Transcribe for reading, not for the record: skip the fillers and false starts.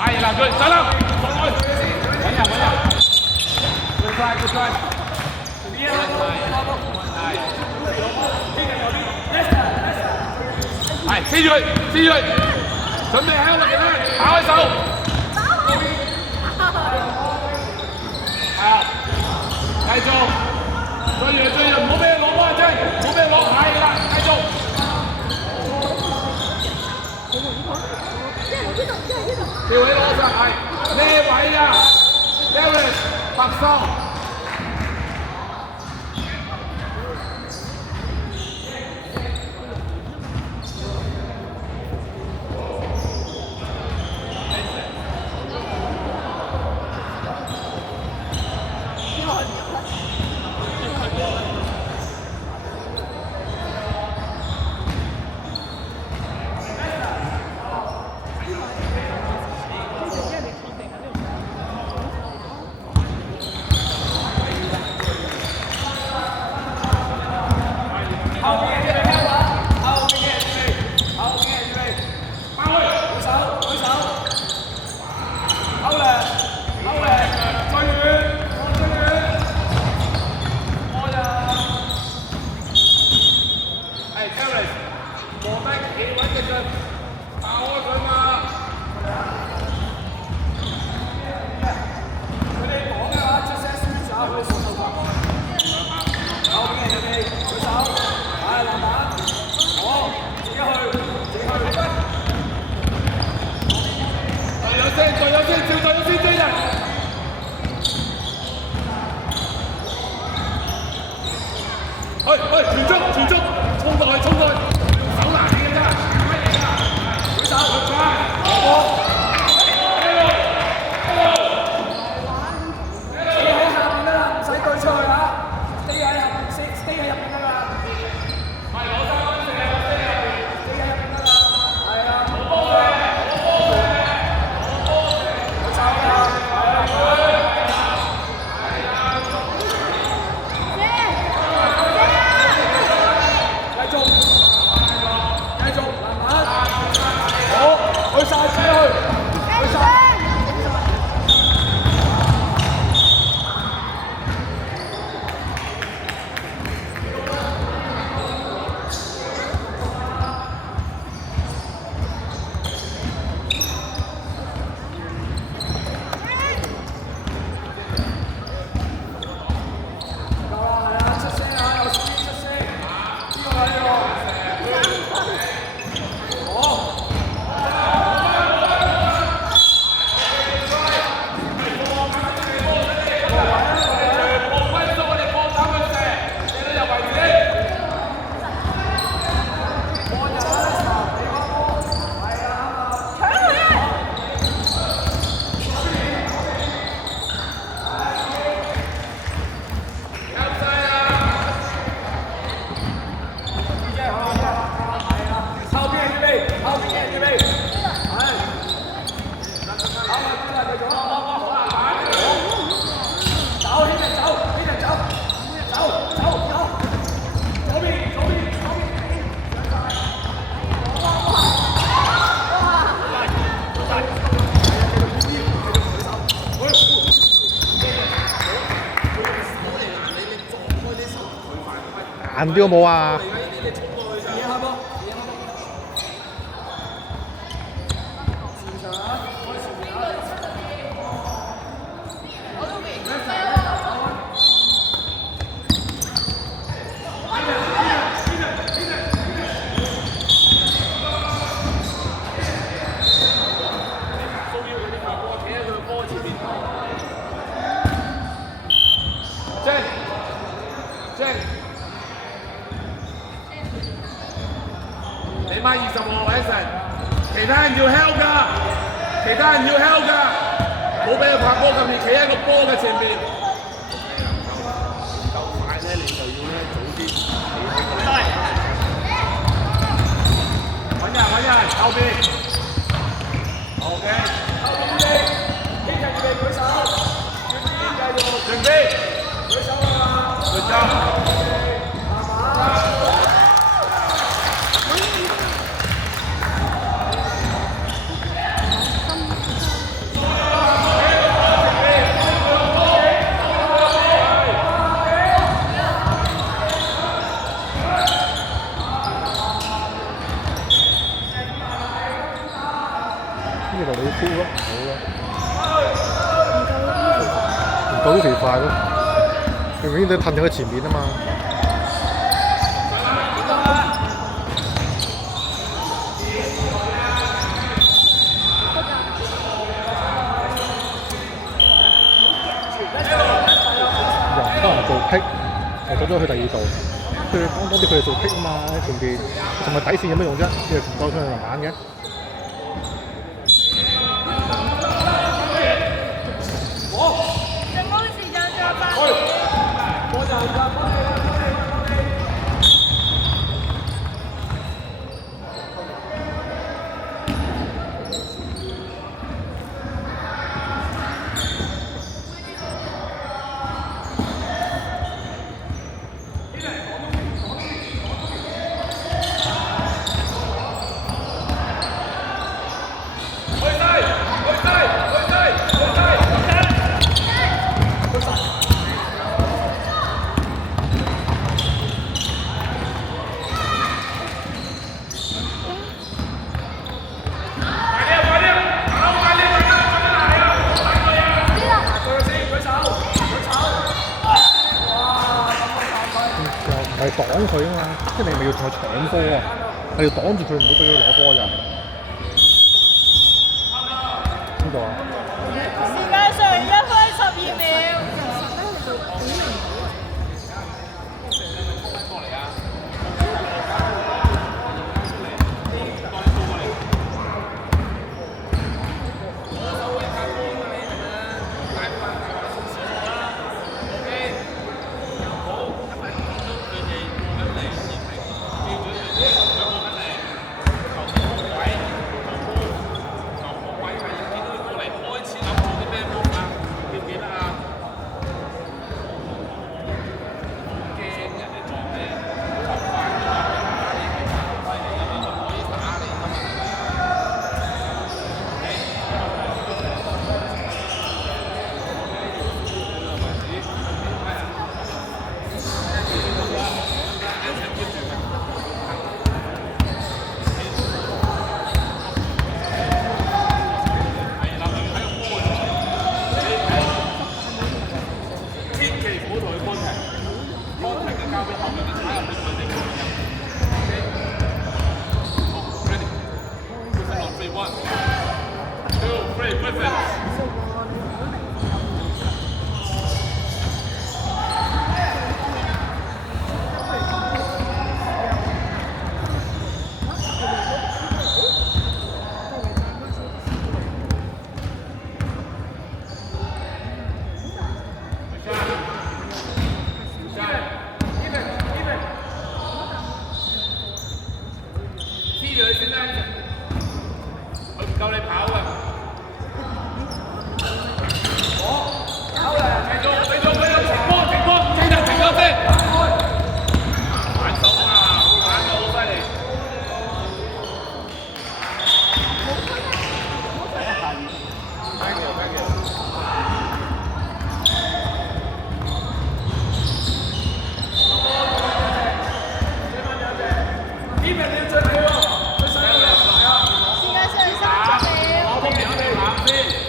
係啦，佢上啦，上去，揾人揾人，good try，good try，係，黐住佢，黐住佢，準備喺度嘅咧，打開手，係啊，繼續，追住，唔好俾佢攞波啊，真係，唔好俾佢攞，係啦，繼續。跳起攞上係呢位啊 ，Derek 白桑。全速，衝過去，手拿起嘅啫，乜嘢啊？舉手，攞波。硬啲好冇啊！你孖20喎，Wilson，其他人要 help 㗎，其他人要 help 㗎，冇俾佢拍波咁易，企喺個波嘅前面。夠快咧，你就要咧早啲起佢。揾人，後邊。OK。後邊，呢人預備舉手，準備，舉手啊！舉手。好奇怪咯，明明都褪咗喺前面啊嘛。又多人做劈，就走咗去第二度。佢當啲佢哋做劈啊嘛，喺前邊，同埋底線有乜用啫？因為唔夠出去慢嘅。成功時間仲有8秒。係擋佢啊嘛，即係你咪要同佢搶波啊，係要擋住佢，唔好俾佢攞波咋。邊度啊？時間上1分12秒。時間上30秒。